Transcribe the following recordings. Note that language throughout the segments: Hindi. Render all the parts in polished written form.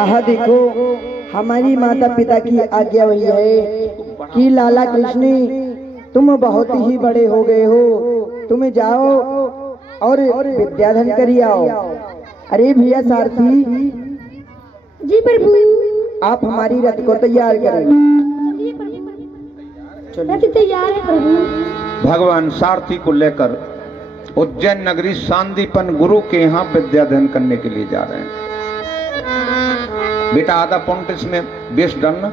आहा देखो, हमारी माता पिता की आज्ञा वही है कि लाला कृष्ण तुम बहुत ही बड़े हो गए हो, तुम जाओ और विद्याधन करी आओ। अरे भैया सारथी जी प्रभु। आप हमारी रथ को तैयार करें। रथ तैयार है प्रभु। भगवान सारथी को लेकर उज्जैन नगरी सांदीपन गुरु के यहाँ विद्याधन करने के लिए जा रहे हैं। बेटा आधा पौंट इसमें बेस डालना।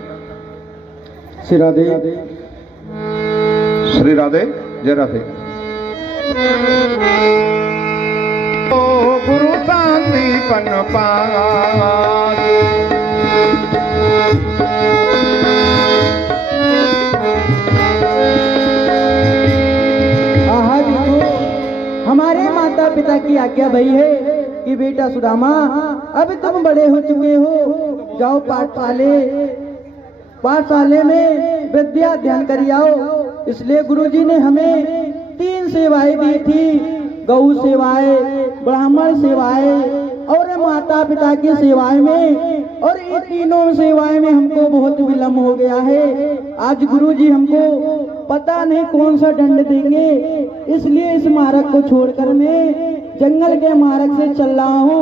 श्री राधे श्री राधे जय राधे। गुरु सांदीपन पास हमारे माता पिता की आज्ञा भई है कि बेटा सुदामा अब तुम बड़े हो चुके हो, जाओ पाठशाले में विद्या अध्ययन करी आओ। इसलिए गुरुजी ने हमें 3 सेवाएं दी थी, गौ सेवाएं, ब्राह्मण सेवाएं और माता पिता की सेवाएं में, और इन तीनों सेवाएं में हमको बहुत विलम्ब हो गया है। आज गुरुजी हमको पता नहीं कौन सा दंड देंगे, इसलिए इस मार्ग को छोड़कर मैं जंगल के मार्ग से चल रहा हूँ।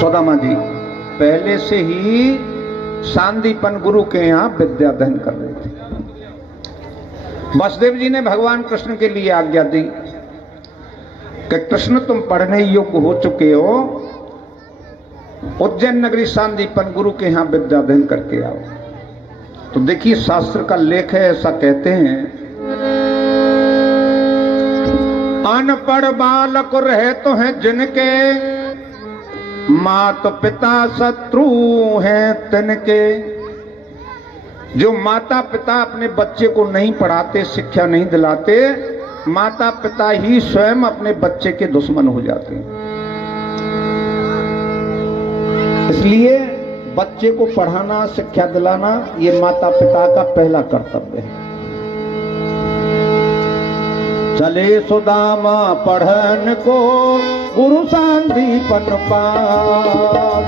सुदामा जी पहले से ही सांदीपन गुरु के यहाँ विद्याधन कर रहे थे। वसुदेव जी ने भगवान कृष्ण के लिए आज्ञा दी कि कृष्ण तुम पढ़ने योग्य हो चुके हो, उज्जैन नगरी सांदीपन गुरु के यहाँ विद्याधन करके आओ। तो देखिए शास्त्र का लेख है, ऐसा कहते हैं अनपढ़ बालक रहे तो हैं जिनके, माता पिता शत्रु हैं तिनके। जो माता पिता अपने बच्चे को नहीं पढ़ाते, शिक्षा नहीं दिलाते, माता पिता ही स्वयं अपने बच्चे के दुश्मन हो जाते हैं। इसलिए बच्चे को पढ़ाना, शिक्षा दिलाना ये माता पिता का पहला कर्तव्य है। चले सुदामा पढ़न को गुरु सांदीपन पास,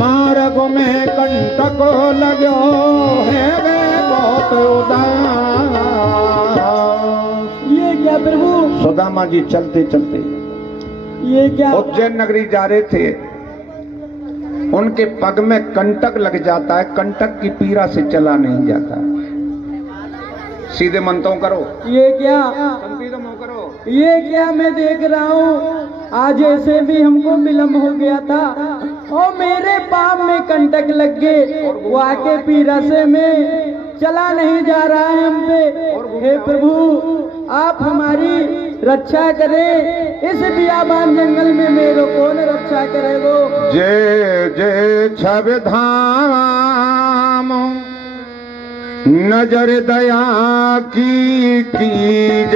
मार्ग में कंटक लगो है वे बहुत उदास। ये क्या प्रभु? सुदामा जी चलते चलते ये क्या? उज्जैन नगरी जा रहे थे, उनके पग में कंटक लग जाता है, कंटक की पीड़ा से चला नहीं जाता। सीधे मनतों करो। ये क्या? करो। ये क्या मैं देख रहा हूँ? आज ऐसे भी हमको विलम्ब हो गया था और मेरे पाँव में कंटक लग गए, वहाँ के पीड़ा से मैं चला नहीं जा रहा है हम पे। हे प्रभु आप हमारी रक्षा करें, इस बियाबान जंगल में मेरो कौन रक्षा करेगो? जय जय छवि धाम नजर दया की जय,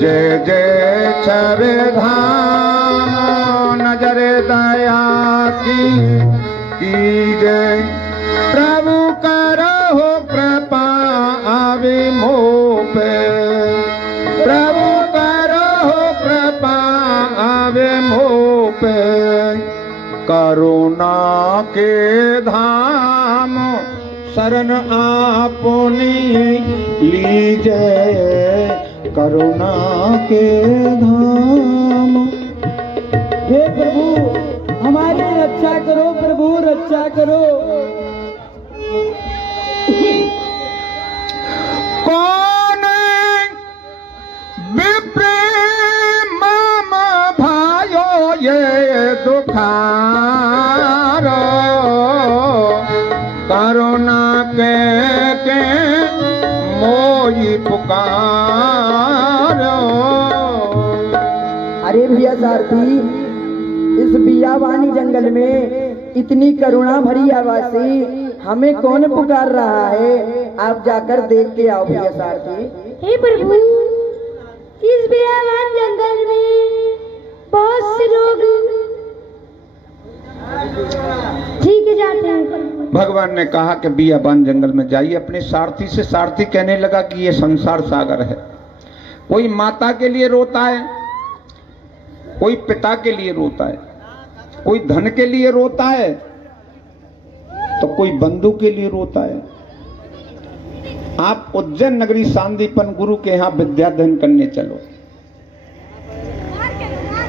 जय जय छवि धाम नजर दया की जय। प्रभु करो कृपा आवे मोह पे, प्रभु करो कृपा आवे मोह पे, करुणा के धाम शरण आपनी लीजे, करुणा के धाम। हे प्रभु हमारी रक्षा करो, प्रभु रक्षा करो। कौन विप्र मामा भायो ये दुखारो, करुणा के मोई पुकारो। अरे भैया सारथी, इस बियावानी जंगल में इतनी करुणा भरी आवाज से हमें कौन पुकार रहा है? आप जाकर देख के आओ भैया सारथी। हे प्रभु इस बियावान जंगल में बहुत से लोग ठीक जाते हैं। भगवान ने कहा कि बियाबान जंगल में जाइए अपने सारथी से। सारथी कहने लगा कि ये संसार सागर है, कोई माता के लिए रोता है, कोई पिता के लिए रोता है, कोई धन के लिए रोता है, तो कोई बंधु के लिए रोता है। आप उज्जैन नगरी सांदीपन गुरु के यहां विद्या अध्ययन करने चलो।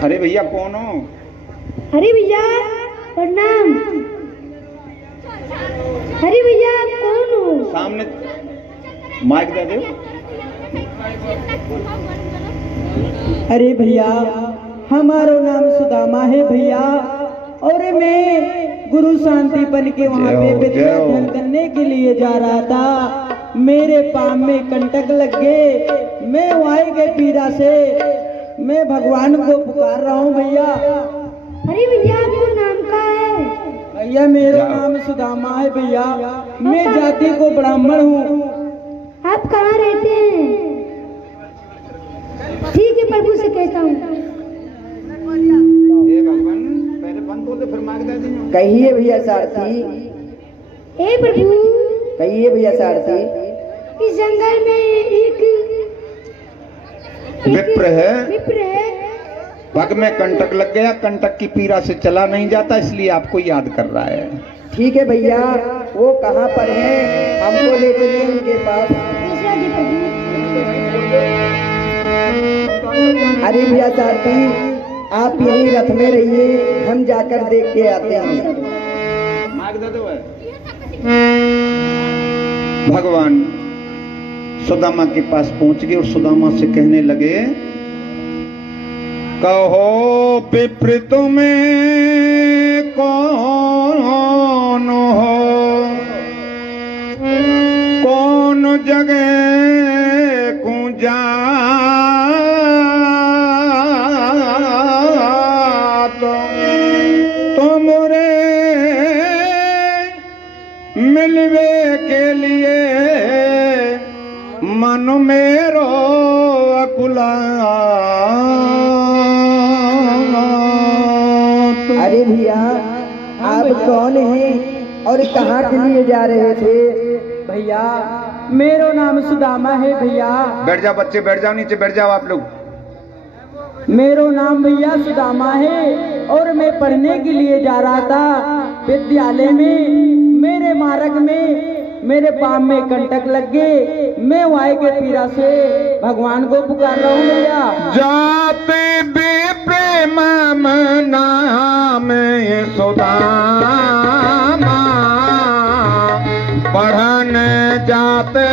अरे भैया कौन हो? अरे भैया प्रणाम। अरे भैया कौन हो? सामने माइक दे दो। अरे भैया हमारो नाम सुदामा है भैया, और मैं गुरु शांतिपन के वहाँ पे विद्या अध्ययन करने के लिए जा रहा था। मेरे पाँव में कंटक लग गए। मैं वाई के पीड़ा से मैं भगवान को पुकार रहा हूँ भैया। अरे भैया आपका नाम क्या है? भैया मेरा नाम सुदामा है भैया, मैं जाति को ब्राह्मण हूँ। आप कहाँ रहते हैं? ठीक है प्रभु से कहता हूँ। पहले बंद होते फिर माइक दे देंगे। कहिए भैया सारथी। हे प्रभु। कहिए भैया सारथी। इस जंगल में एक विप्र है, विप्र है। पग में कंटक लग गया, कंटक की पीड़ा से चला नहीं जाता, इसलिए आपको याद कर रहा है। ठीक है भैया, वो कहाँ पर है, हमको ले चलिए उनके पास। कृष्णा जी प्रभु। अरे भैया सारथी, आप यही रथ में रहिए, हम जाकर देख के आते हैं। भगवान सुदामा के पास पहुंच गए और सुदामा से कहने लगे, कहो विप्र तुम्हें कौन हो, कौन जगह को जा तुमरे मिलवे के लिए मन मेरो अकुला। अरे भैया आप कौन हैं और कहाँ के लिए जा रहे थे? भैया मेरा नाम सुदामा है भैया। बैठ जाओ बच्चे, बैठ जाओ, नीचे बैठ जाओ आप लोग। मेरा नाम भैया सुदामा है और मैं पढ़ने के लिए जा रहा था विद्यालय में। मेरे मार्ग में मेरे पाँव में कंटक लग गए, मैं वाई के पीड़ा से भगवान को पुकार रहा हूँ भैया। जाते प्रेम नाम सुदामा, पढ़ने जाते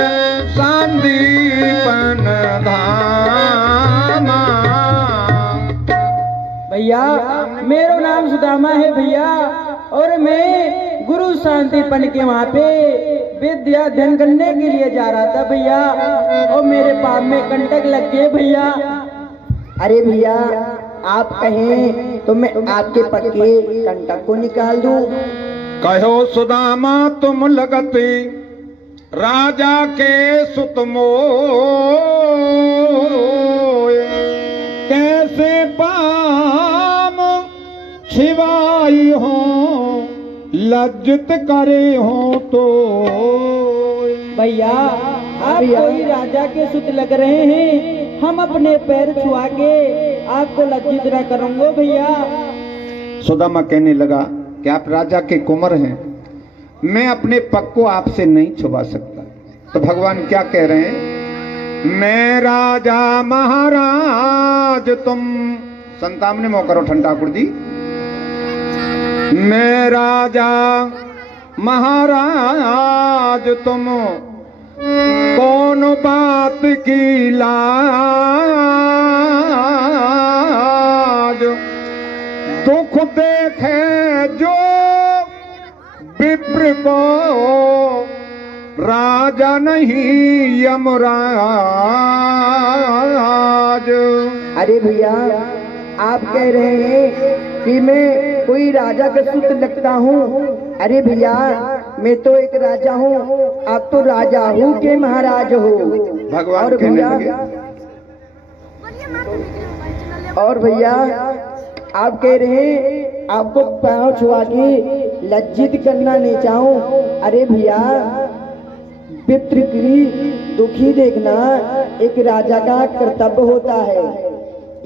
संदीपन धामा। भैया मेरा नाम सुदामा है भैया, और मैं गुरु शांतिपन के वहाँ पे विद्या अध्ययन करने के लिए जा रहा था भैया, और मेरे पाँव में कंटक लग गए भैया। अरे भैया आप कहें तो मैं आपके पक्के कंटक को निकाल दूं। कहो सुदामा तुम लगते राजा के सुत मोए, कैसे पाम छिवाई हो लज्जित करे हो तो। भैया आप कोई राजा के सुत लग रहे हैं, हम अपने पैर छुआ के आपको लज्जित न करूंगा भैया। सुदामा कहने लगा कि आप राजा के कुंवर हैं, मैं अपने पग को आपसे नहीं छुपा सकता। तो भगवान क्या कह रहे हैं, मैं राजा महाराज तुम संतामने मोह करो ठंडाकुर जी। मैं राजा महाराज तुम कौन बात की लाज, दुख देखे जो विप्र को राजा नहीं यमराज। अरे भैया आप कह रहे हैं कि मैं कोई राजा का सुत लगता हूँ। अरे भैया मैं तो एक राजा हूँ, आप तो राजा हूँ के महाराज हो। भगवान और कहने लगे, और भैया आप कह रहे हैं आपको पाँव छुआ के लज्जित करना नहीं चाहूं। अरे भैया पितृ की दुखी देखना एक राजा का कर्तव्य होता है।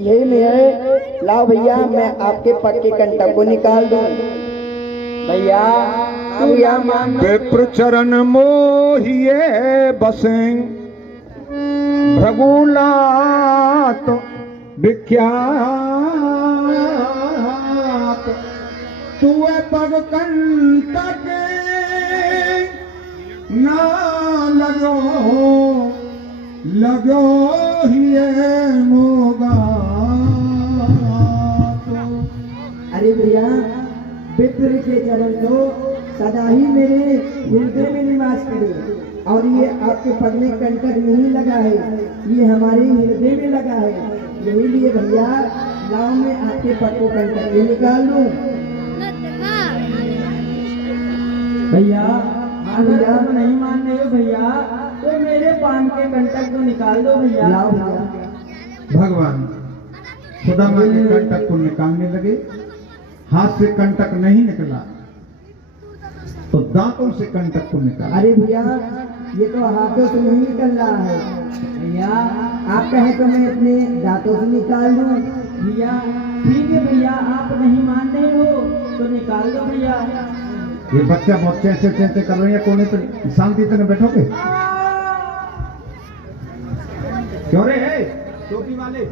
यही में है। लाओ भैया मैं आपके पक्के कंटक को निकाल दूं। भैया तू या मान विप्र चरण मोहिए बसे भृगुलात विख्यात तुए पग कंटक ना लगो लगो हिए मोगा। अरे भैया विप्र के चरण तो सदा ही मेरे हृदय में निवास करे और ये आपके पग में कंटक नहीं लगा है, ये हमारे हृदय में लगा है। यही लिए भैया लाओ मैं आपके पग को कंटक ये निकाल लूं। भैया अगर आप नहीं मान रहे हो भैया तो मेरे पान के कंटक को निकाल दो भैया। लाओ भैया। भगवान सुदामा के कंटक को निकालने लगे, हाथ से कंटक नहीं निकला तो दांतों से कंटक को निकाला। अरे भैया ये तो हाथों से नहीं निकल रहा है। भैया आप कहें तो मैं अपने दांतों से निकाल दूं। भैया ठीक है भैया आप नहीं मान रहे हो तो निकाल दो भैया। ये बच्चा बहुत चेंचे चेंचे कर रही है, कोने पे शांति से न बैठोगे? क्यों रे है टोपी वाले?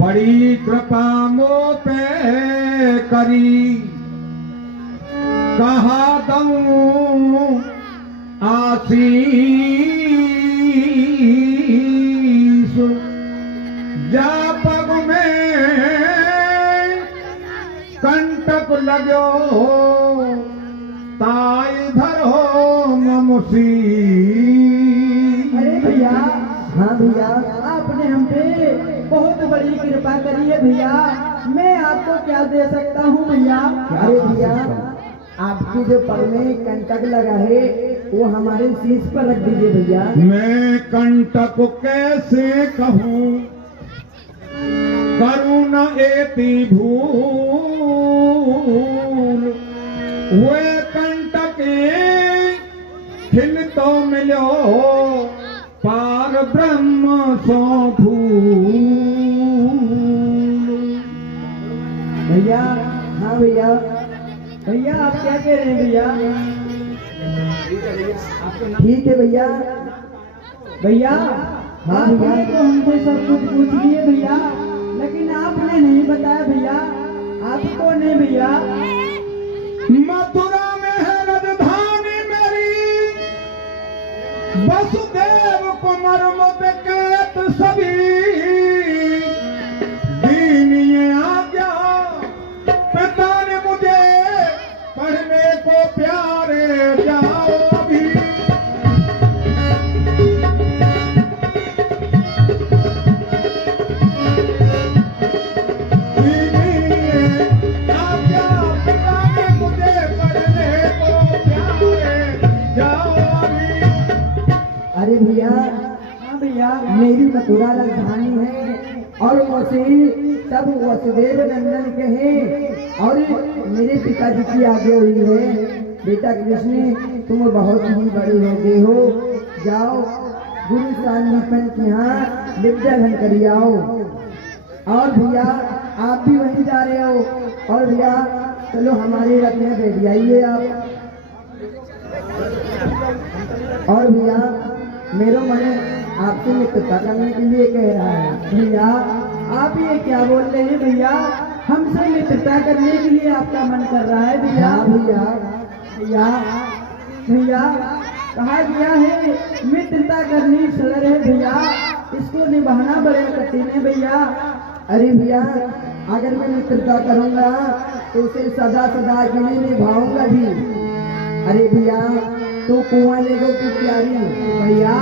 बड़ी कृपा मो पे करी कहा दऊं आशीष जा पग में कंटक लगो ताई धर हो ममुसी। अरे भैया हाँ भैया आपने हम पे बहुत बड़ी कृपा करी है भैया, मैं आपको क्या दे सकता हूँ भैया? अरे भैया आपके जो पग में कंटक लगा है वो हमारे शीश पर रख दीजिए भैया। मैं कंटक कैसे कहूँ करूँ न एती भूल वे कंटक खिल तो मिलो पार ब्रह्म सो फूल। भैया हाँ भैया भैया आप क्या कह रहे हैं भैया? ठीक है भैया। भैया हाँ भैया तो हमसे सब कुछ पूछ लिए भैया, लेकिन आपने नहीं बताया भैया आप कौन है भैया? मथुरा में है राजधानी मेरी वसुदेव कुमार मुदकेत सभी दीन ये आज्ञा पिता ने मुझे पढ़ने को प्यारे जाओ अभी। दीन ये आज्ञा पिता ने मुझे पढ़ने को प्यारे जाओ अभी। अरे भैया हाँ भैया मेरी मथुरा राजधानी है और वैसे सब वसुदेव नंदन के हैं और मेरे पिताजी की आगे हुई है। बेटा कृष्ण तुम बहुत ही बड़े हो गए हो, जाओ गुरु सांदीपन के यहाँ विद्या धन करी आओ। और भैया आप भी वहीं जा रहे हो और भैया चलो हमारे रथ में बैठ जाइए आप। और भैया मेरा मन आपसे मित्रता करने के लिए कह रहा है। भैया आप ये क्या बोल रहे हैं भैया? हमसे मित्रता करने के लिए आपका मन कर रहा है भैया? भैया भैया भैया कहा गया है मित्रता करनी सरल है भैया, इसको निभाना बड़े कठिन है भैया। अरे भैया अगर मैं मित्रता करूंगा तो उसे सदा सदा के लिए निभाऊंगा भी। अरे भैया तू कुआं ले गो की प्यारी भैया,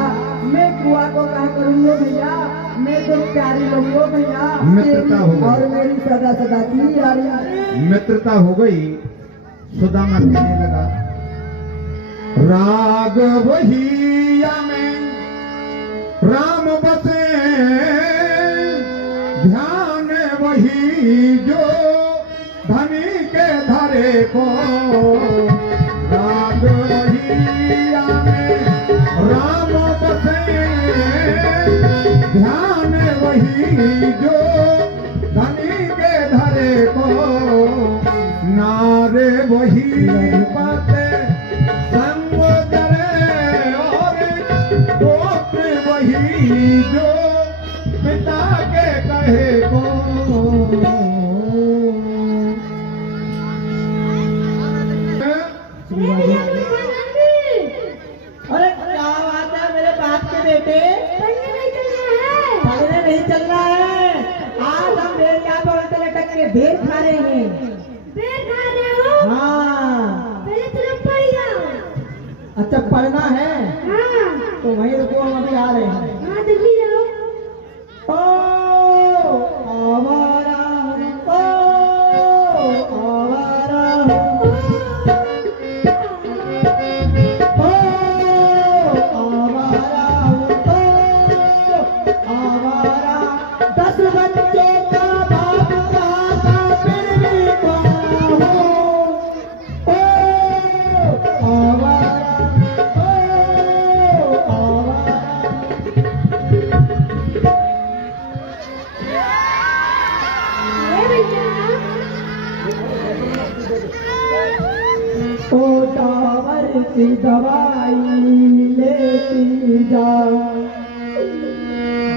मैं कुआं को कहा करूंगा भैया, मैं तो प्यारी लूंगा भैया। मित्रता हो गई। और मेरी सदा सदा की यारी। मित्रता हो गई। सुदामा कहने लगा राग वहिया में राम बसे ध्यान वही जो धनी के धरे को। राग वहिया में राम बसे ध्यान वही जो धनी के धरे को नारे वही पाते संग करे और दोस्त वही जो पिता के कहे को। अरे क्या बात है मेरे बाप के बेटे, पढ़ने नहीं चलना है। पढ़ने नहीं चलना है। आज हम बेर क्या बोलते लटक के बेर खा रहे हैं। बेर खा रहे हो? हाँ। पहले तुम पढ़ जाओ। अच्छा पढ़ना है हाँ। तो वहीं रुको, हम अभी आ रहे हैं। हाँ जल्दी जाओ। ओ आवारा ओ आवारा ओ आवारा ओ आवारा 10 बच्चों का बाप कहा था फिर भी कौन हूँ। ओ आवारा ओ आवारा। अरे भैया ओ टावर की दवाई लेती जा,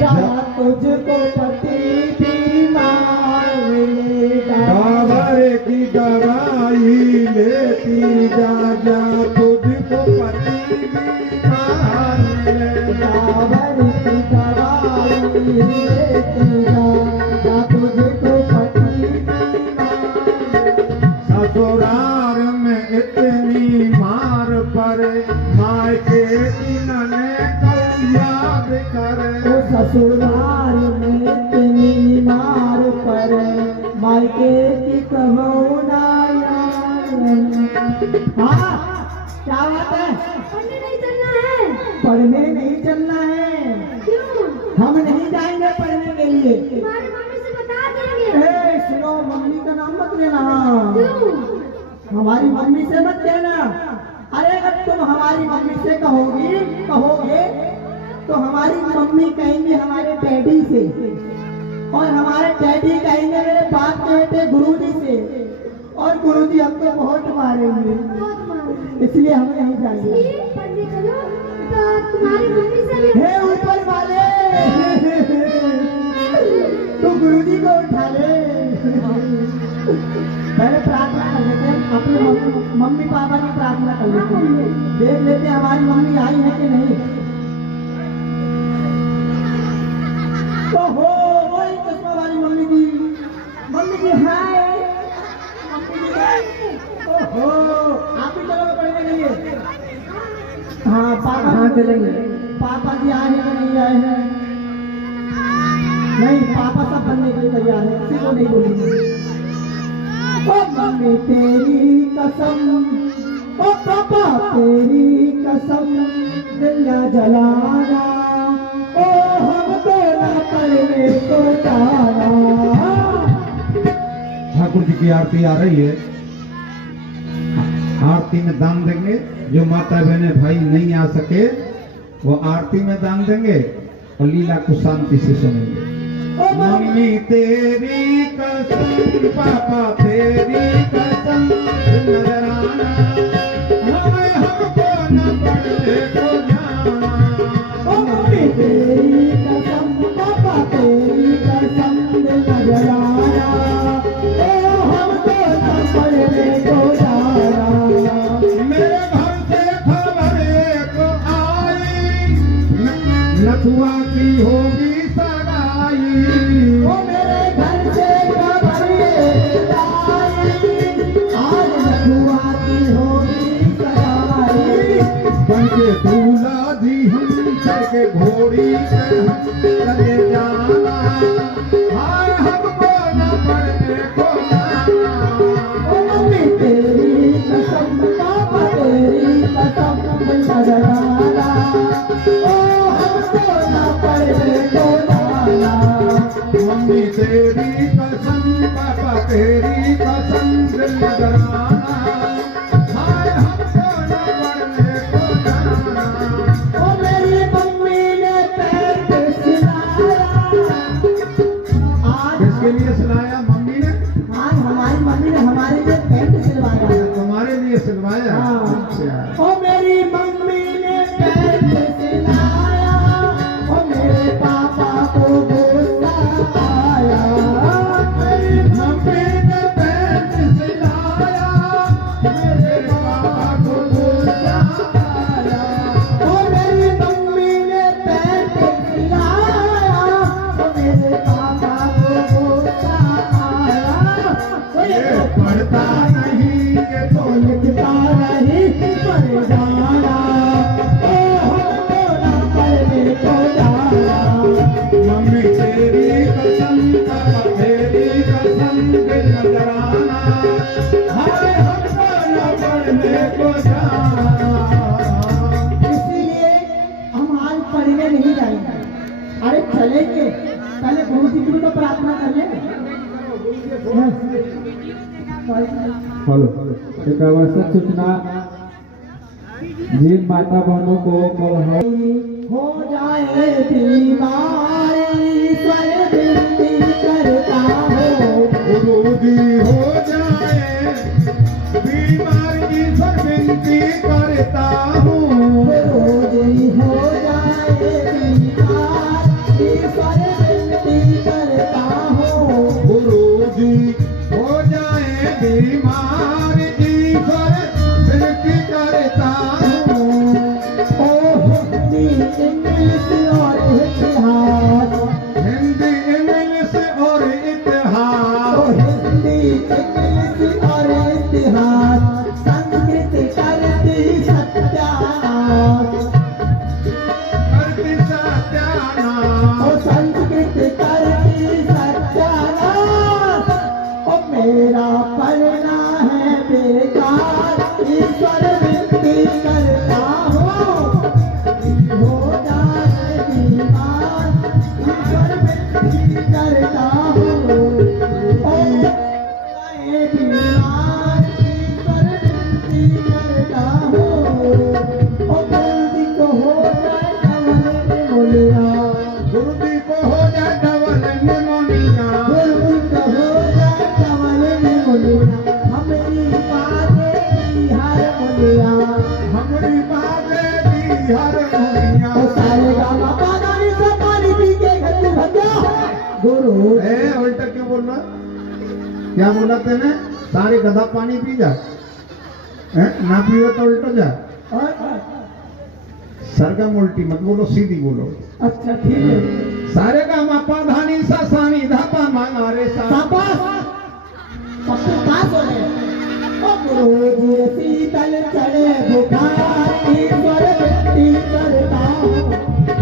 जा तुझको पति बीमार मिलेगा। टावर की दवाई लेती जा, जा तुझको पति बीमार मिलेगा। टावर की दवाई लेती जा, जा तुझको पति बीमार मिलेगा। ससुराल में इतनी मार पड़े मायके इन्होंने कल याद करे। ओ ससुराल में इतनी मार पर मायके की कहो ना यार। हाँ क्या बात है, पढ़ने नहीं चलना है। पढ़ने नहीं चलना है। क्यों? हम नहीं जाएंगे पढ़ने के लिए। तुम्हारी मम्मी से बता देंगे। ए सुनो, मम्मी का नाम मत लेना। क्यों? हमारी मम्मी से मत कहना। अरे अगर तुम हमारी मम्मी से कहोगे तो हमारी मम्मी कहेंगे हमारे डैडी से, और हमारे डैडी कहेंगे मेरे बाप के बेटे गुरुजी से, और गुरुजी हमको बहुत मारेंगे। बहुत मारो। इसलिए हम नहीं जाएंगे। इसलिए पढ़ने चलो तो तुम्हारी मम्मी से भी। हे ऊपर वाले तू गुरुजी को उठा ले। पहले प्रार्थना कर लेते हैं, अपने मम्मी पापा की प्रार्थना कर लेते हैं, देख लेते हैं हमारी मम्मी आई है कि नहीं। ओहो वही चश्मा वाली मम्मी जी हाय। ओहो आप भी चलोगे पढ़ने के लिए? हाँ पापा हाँ चलेंगे। पापा जी आए हैं कि नहीं आए हैं? नहीं, पापा सब बनने के लिए तैयार है, किसी को नहीं बोलेंगे। ओ मम्मी तेरी कसम, ओ पापा तेरी कसम, दिल न जलाना, ओ हमको न पढ़ने को जाना। ठाकुर जी की आरती आ रही है। आरती में दान देंगे, जो माता बहने भाई नहीं आ सके वो आरती में दान देंगे और लीला को शांति से सुनेंगे। मम्मी तेरी कसम, पापा तेरी कसम, नजर आना, हमें हमको न पढ़ने को जाना। ओ मम्मी तेरी कसम, पापा तेरी कसम, दिल न जलाना, ओ हमको न पढ़ने को जाना। मेरे घर से खबर एक आई, नथुआ की होगी सगाई। ओ मेरे घर से खबर एक आई, आज नथुआ की होगी सगाई। बन के दूल्हा दी हम चढ़ के घोड़ी पे हम चले जाना, हाय हमको न पढ़ने को जाना। ओ मम्मी तेरी कसम, पापा तेरी कसम, दिल न जलाना, ओ हमको न पढ़ने को जाना। मम्मी तेरी कसम, पापा तेरी कसम, दिल न जलाना, हाय हमको न पढ़ने को जाना। ओ मेरी मम्मी ने पैर पे सिलाया, किसके लिए सिलाया? मम्मी ने? हाँ, हमारी मम्मी ने हमारे लिए पैंट सिलवाया। तुम्हारे लिए सिलवाया? हाँ। अच्छा। ओ मेरी मम्मी ने पैंट सिलाया, ओ मेरे पापा को गुस्सा आया। मेरी मम्मी ने पैंट सिलाया, मेरे पापा को गुस्सा आया। ओ मेरी मम्मी ने पैंट सिलाया, ओ मेरे पापा को गुस्सा आया। ओ ये पढ़ता नहीं, ये तो लिखता नहीं, पर जाना ओ हमको ना पढ़ने को जाना। मम्मी तेरी कसम, पापा तेरी कसम, दिल नजराना, हाय हमको न पढ़ने को जाना। इसलिए हम आज पढ़ने नहीं जाएंगे। अरे चलेंगे, पहले गुरु जी की तो प्रार्थना कर लेंगे। हेलो, एक आवश्यक सूचना। जिन माता बहनों को कल हो जाए बीमारी, ईश्वर विनती करता हो। गुरुजी हो जाए बीमार, ईश्वर विनती करता हूँ। गुरुजी हो जाए बीमार, ईश्वर विनती करता हो। गुरुजी हो जाए बीमार, ईश्वर विनती करता हूँ। ओ हिंदी इंग्लिश और इतिहास, हिंदी इंग्लिश और ओ इतिहास, हिंदी इंग्लिश और इतिहास, संस्कृत करती सत्यानाश। करती सत्यानाश। ओ संस्कृत करती सत्यानाश। ओ मेरा पढ़ना है बेकार, ईश्वर विनती करता हो। हो जाए बीमार, ईश्वर विनती करता हो। ओ जाए बीमार, ईश्वर विनती करता हो। ओ गुरुजी को हो जाए कमल में बोलिया, गुरुजी को हो जाए डबल निमोनिया। गुरुजी को हो जाए कमल में बोलिया। हमारी बातें हर बोलिया, हमारी बातें दी हर दुनिया। ओ सारे गामा पानी से पानी पी के घर में भर गया। गुरु ए उल्टा क्यों बोल रहा? क्या बोला तेने? सारे गधा पानी पी जा, ना पियो तो उल्टा जा। और सरगम उल्टी मत बोलो, सीधी बोलो। अच्छा ठीक है। सारे का मापा धानी सा सानी धापा मारे सा। शाबाश, सबके पास हो गए। ओ गुरुजी शीतल चढ़े बुखार, ईश्वर विनती करता हूँ।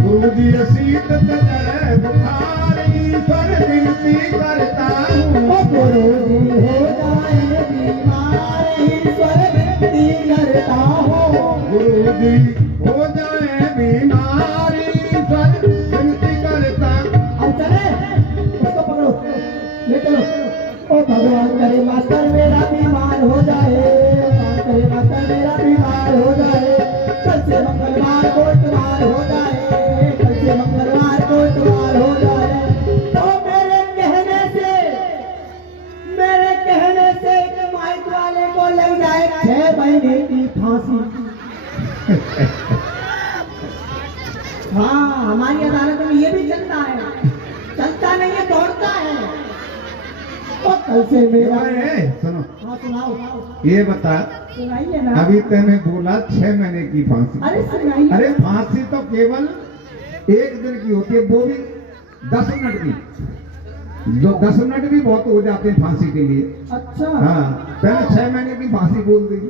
गुरुजी शीत चढ़े बुखार, ईश्वर विनती करता हूँ। ओ गुरुजी हो जाए बीमार, ईश्वर विनती करता हूँ। गुरुजी हो जाए बीमार, ईश्वर विनती करता। अब चले, उसको पकड़ो, ले चलो। ओ भगवान करे मास्टर मेरा बीमार हो जाए, भगवान करे मास्टर मेरा बीमार हो जाए। कल से मंगलवार को इतवार हो जाए, कल से मंगलवार को इतवार हो जाए। तो मेरे कहने से एक माइक वाले को लग जाए 6 महीने की फांसी। हाँ, हमारी अदालत में ये भी चलता है, चलता नहीं है, दौड़ता है। तो कल से मेरा सुनो, हाँ सुनाओ, ये बता, सुनाइए ना। अभी तैने बोला 6 महीने की फांसी। अरे सुनाइए। अरे फांसी तो केवल 1 दिन की होती है, वो भी 10 मिनट की। 10 मिनट भी बहुत हो जाते हैं फांसी के लिए। अच्छा, हाँ, पहले 6 महीने की फांसी बोल देगी।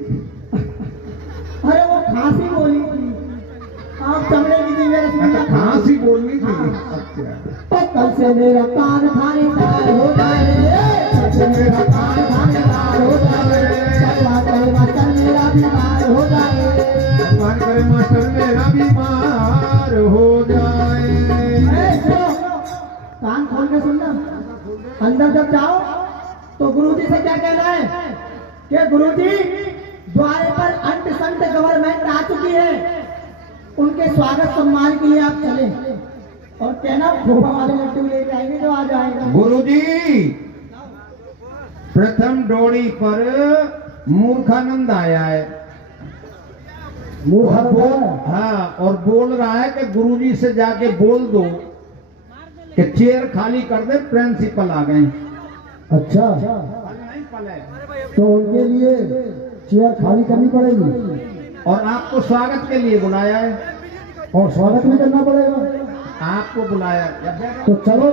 अरे वो खांसी बोली थी, आप चमड़े की दी मेरा अच्छा, सुनिए। फांसी बोलनी थी। हाँ। अच्छा, तो कल से मेरा कान थानेदार हो जाए, कल से मेरा कान थानेदार हो जाए। भगवान करे मास्टर मेरा बीमार हो जाए, भगवान करे मास्टर मेरा बीमार हो जाए। कान खोल के सुनना। अंदर जब जाओ तो गुरुजी से क्या कहना है कि गुरुजी द्वारे पर अंट संत गवर्नमेंट आ चुकी है, उनके स्वागत सम्मान के लिए आप चले और कहना भोपा वाले लड्डू लेके आएंगे जो आ जाएगा। गुरुजी प्रथम डोरी पर मूर्खानंद आया है। हाँ, और बोल रहा है कि गुरुजी से जाके बोल दो कि चेयर खाली कर दे, प्रिंसिपल आ गए। अच्छा, तो उनके लिए चेयर खाली करनी पड़ेगी और आपको स्वागत के लिए बुलाया है। और स्वागत भी करना पड़ेगा। आपको बुलाया तो चलो,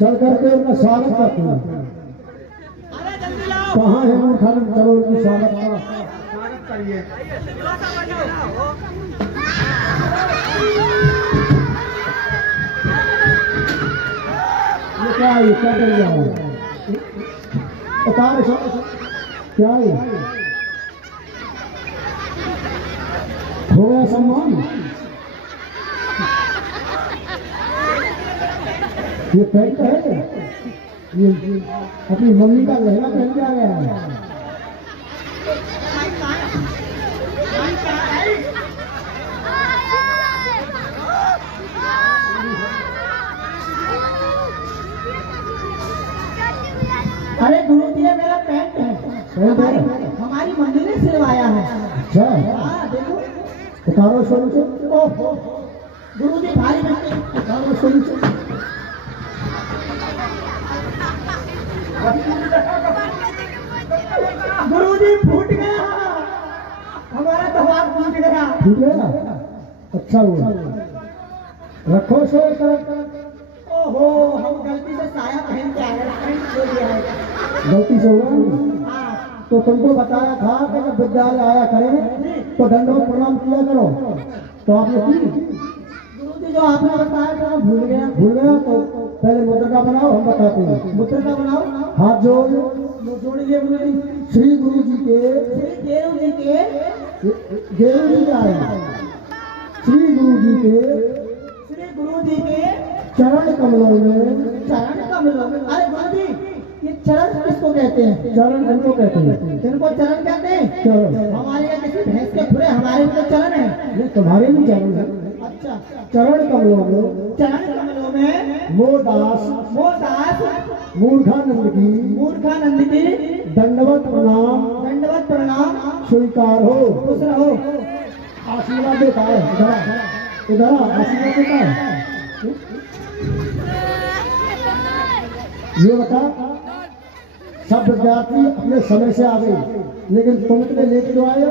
चल करके उनका स्वागत करते हैं। कहाँ है मूर्खानंद? चलो उनकी स्वागत का स्वागत करिए। ये क्या है? क्या कर रहा है? बता रहे क्या है? हो गया सम्मान? ये पैंट है, ये अपनी मम्मी का लहंगा पहन के आ गया है। अरे गुरु जी, ये मेरा पैंट है, पैंट है? हमारी मम्मी ने सिलवाया है। अच्छा, हाँ देखो। उतारो शुरू से। ओहो, गुरु जी भारी बच्चे। उतारो शुरू से। गुरु जी फूट गया, हमारा दबाव फूट गया। ठीक है ना? अच्छा हुआ, रखो सो एक तरफ। ओहो, हम गलती से साया पहन के आ गए, पैंट खो दिया है। गलती से हुआ। हाँ, तो तुमको बताया था कि जब विद्यालय आया करें तो दंडवत प्रणाम किया करो, तो आपने की? गुरु जी जो आपने बताया था मैं भूल गया। भूल गया? तो पहले मुद्रिका बनाओ, हम बताते हैं। मुद्रिका बनाओ। हाथ जोड़। जोड़िए गुरु जी। श्री गुरु जी के, श्री गेरू जी के, गेरू जी का है, श्री गुरु जी के श्री गुरु जी के चरण कमलों में। चरण कमलों में। अरे गुरु जी, ये चरण किसको कहते हैं? चरण इनको कहते हैं। इनको चरण कहते हैं। चरण हमारे यहाँ किसी भैंस के खुरे, हमारे भी तो चरण है। ये तुम्हारे भी चरण है। अच्छा, चरण कमलों में चरण कमलों में मोदास मोदास मूर्खानंद की मूर्खानंद की दंडवत प्रणाम दंडवत प्रणाम स्वीकार हो। खुश रहो। आशीर्वाद देता है। इधर आशीर्वाद देता है। ये बता, सब विद्यार्थी अपने समय से आ गए, लेकिन तुम इतने लेट क्यों आए?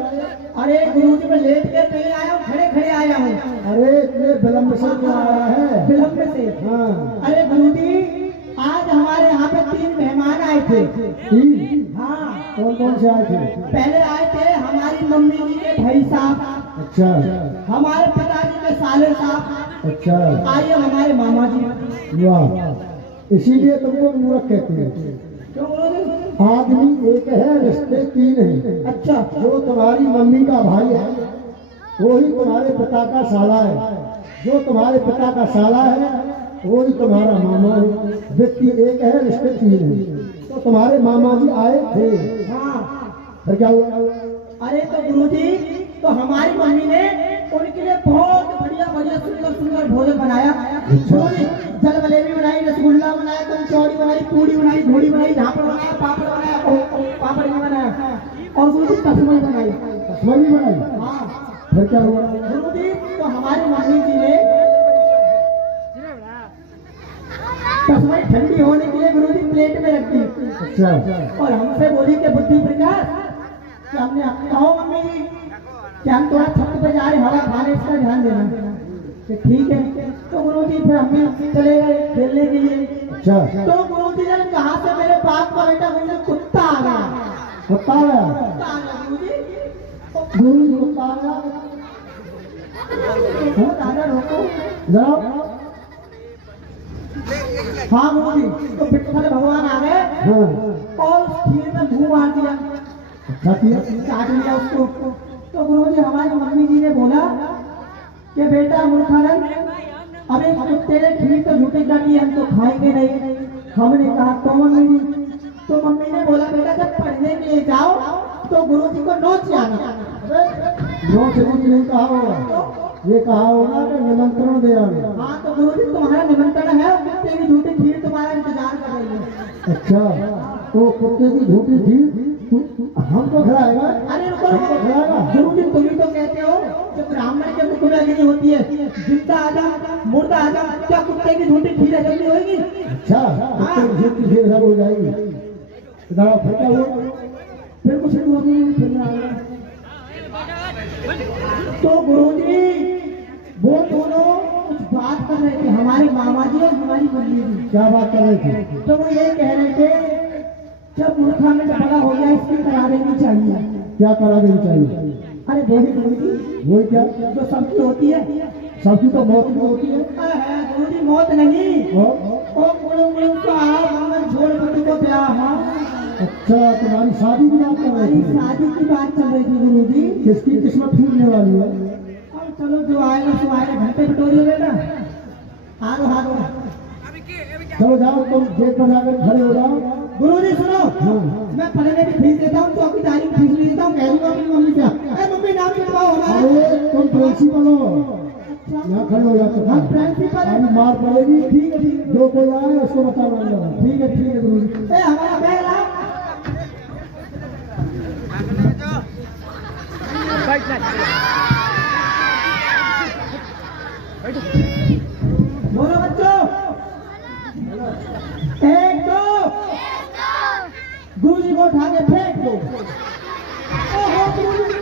अरे गुरु जी, मैं लेट के नहीं आया हूँ, खड़े खड़े आया हूँ। अरे इतने विलम्ब से क्यों आया है? विलम्ब से? हाँ। अरे गुरु जी, आज हमारे यहाँ पे 3 मेहमान आए थे। तीन? हाँ। कौन कौन से आए थे? पहले आए थे हमारी मम्मी जी के भाई साहब। अच्छा हमारे पिताजी के साले साहब। अच्छा, आइए हमारे मामा जी। वाह, इसीलिए तुमको मूर्ख कहते हैं। क्यों गुरु जी? आदमी एक है, रिश्ते 3 हैं। अच्छा, जो तुम्हारी मम्मी का भाई है वही तुम्हारे पिता का साला है, जो तुम्हारे पिता का साला है वही तुम्हारा मामा है। व्यक्ति एक है, रिश्ते 3 हैं। तो तुम्हारे मामा जी आए थे। हाँ। फिर क्या हुआ? अरे तो गुरु जी, तो हमारी मम्मी ने उनके लिए बहुत बढ़िया बढ़िया सुंदर सुंदर भोजन बनाया। गुरु जी, जल जलेबी बनाई, रसगुल्ला बनाया, कचौड़ी बनाई, पूड़ी बनाई, घोड़ी बनाई, झापड़ बनाया, पापड़ बनाया, पापड़ भी बनाया, और गुरु जी तस्मई बनाई। तस्मई भी बनाई? हाँ। फिर क्या हुआ? गुरु जी, तो हमारी मम्मी जी ने तस्मई ठंडी होने के लिए गुरु जी प्लेट में रख दी। अच्छा, और हमसे बोली कि बुद्धि प्रकाश, कि हमने कहो मम्मी जी कि हम थोड़ा छत पे जा रहे हवा खाने, इसका ध्यान देना। कि ठीक है। तो गुरु जी फिर हम भी चले गए खेलने के लिए। अच्छा। तो गुरु जी ने कहा से मेरे बाप का बेटा मुझे कुत्ता आ गया। कुत्ता आया? कुत्ता आ गया गुरु जी। गुरु जी कुत्ता आया? हाँ, दादा रोको जरा। हाँ गुरु जी, तो विठ्ठल भगवान आ गए हाँ। और उस खीर में मुंह मार दिया, अच्छा किया? काट लिया उसको। तो गुरु जी, हमारी मम्मी जी ने बोला कि बेटा मूर्खानंद, अरे कुत्ते ने खीर तो झूठी काटी, हम तो खाएंगे नहीं। हमने कहा तो मम्मी जी? तो मम्मी ने बोला बेटा जब पढ़ने के लिए जाओ तो गुरु जी को नोच आना। नोच नहीं कहा होगा, ये कहा होगा कि निमंत्रण दे आना। हाँ, तो गुरु जी तुम्हारा निमंत्रण है, कुत्ते की झूठी खीर तुम्हारा इंतजार कर चाहिए। अच्छा, तो कुत्ते की झूठी खीर हमको खिलाएगा? अरे रुको हमको खिलाएगा? गुरुजी, तुम ही तो कहते हो कि ब्राह्मण के मुख में अग्नि होती है, जिंदा आदम मुर्दा आदम, क्या कुत्ते की झूठी खीर हजम नहीं होगी? अच्छा, कुत्ते की झूठी खीर हजम हो जाएगी। इधर आओ, फिर क्या हुआ? फिर कुछ नहीं हुआ, फिर मैं आऊंगा। तो गुरुजी वो दोनों कुछ बात कर रहे थे, हमारे मामा जी और हमारी मम्मी जी। क्या बात कर रहे थे? तो वो ये कह रहे थे जब मूर्खा में झगड़ा हो गया इसकी करा देनी चाहिए। क्या करा देनी चाहिए? अरे वही गुरुजी वही क्या? जो सबकी होती है। सबकी तो मौत भी होती है। गुरुजी मौत नहीं, और ओ गुरु का मंगल छोड़ बटू को ब्याह। अच्छा, तुम्हारी शादी की बात कर रहे हमारी थे? शादी की बात चल रही थी गुरुजी। किसकी किस्मत फूटने वाली है? अब चलो जो आएगा सो आएगा, घंटे पिटोरी बेटा। हारो हारो। चलो जाओ, तुम गेट पर जाकर खड़े हो जाओ। गुरुजी सुनो, मैं पढ़ने की फीस देता हूँ, चौकीदारी की फीस देता हूँ, कह दूंगा अपनी मम्मी से अरे मम्मी नाम लिखवाओ हमारा। अरे तुम प्रिंसिपल हो, यहाँ खड़े हो जाते। हम प्रिंसिपल हैं। अभी मार पड़ेगी। ठीक है ठीक है जो कोई आए उसको बताना। ठीक है गुरुजी। ए हमारा बैग ला। बोलो बच्चों, एक दो, गुरुजी को उठा के फेंक दो। ओहो गुरुजी,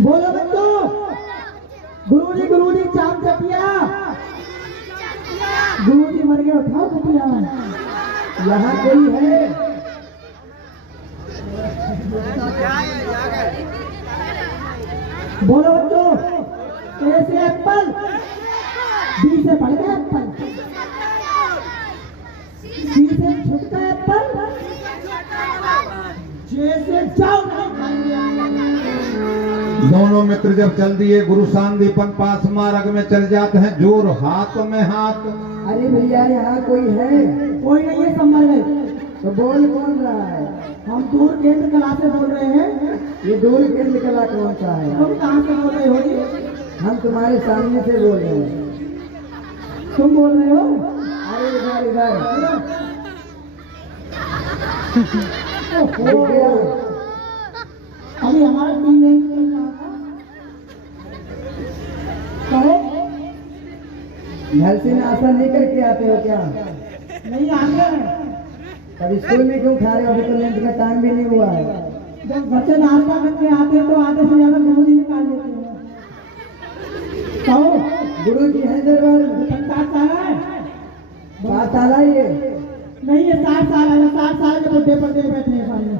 बोलो बच्चों, गुरुजी चाम चटिया। गुरुजी मर गए, उठाओ चटिया। यहाँ कोई है? बोलो बच्चों, ए से एप्पल, बी से बढ़ गया एप्पल, सी से छुटका एप्पल, जे से जाओ नहीं खाएंगे। दोनों मित्र जब चल दिए, गुरु सांदीपन पास मार्ग में चल जाते हैं, जोर हाथ में हाथ। अरे भैया यहाँ कोई है? कोई नहीं है, सब मर गए। तो बोल कौन रहा है? हम दूर केंद्र कला से बोल रहे हैं। ये दूर केंद्र कला कौन सा है? तुम कहाँ से बोल रहे हो जी? हम तुम्हारे सामने से बोल रहे हैं। तुम बोल रहे हो? अरे इधर इधर ओहो, अभी हमारा टीम नहीं कहो। घर से नाश्ता नहीं करके आते हो क्या? नहीं आते हैं। तब स्कूल में क्यों खा रहे हो? अभी तो लंच का टाइम भी नहीं हुआ है। जब बच्चे नाश्ता करके आते हैं तो आधे से ज्यादा गुरुजी निकाल लेते हैं। कहो गुरु जी है दरबार में? 60 साल है? बात ताला ये नहीं, ये 60 साल है। 60 साल के बुढ़े पर दे बैठे हैं सामने।